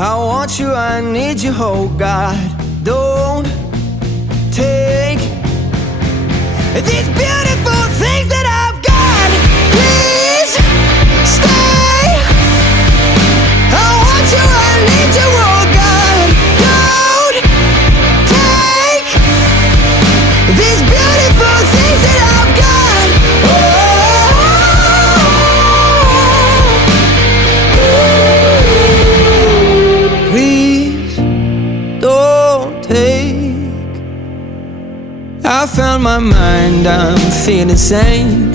I want you, I need you, oh God. Don't take these beautiful things that I've got. Please stay. I want you, I need you, oh God. Don't take these beautiful things that I've got. Please don't take. I found my mind, I'm feeling sane.